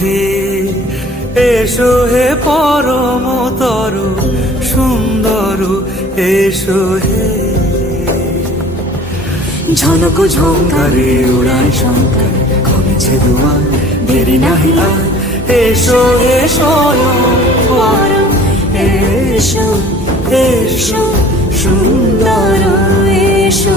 হে, এসো হে পরমতর সুন্দর, এসো হে। ঝনক ঝঙ্কারে উড়ায় শঙ্কর, কমেছে দুয়ার, দেরি নাহি আর। এসো হে স্বয়ংবর, এসো এসো সুন্দর, এসো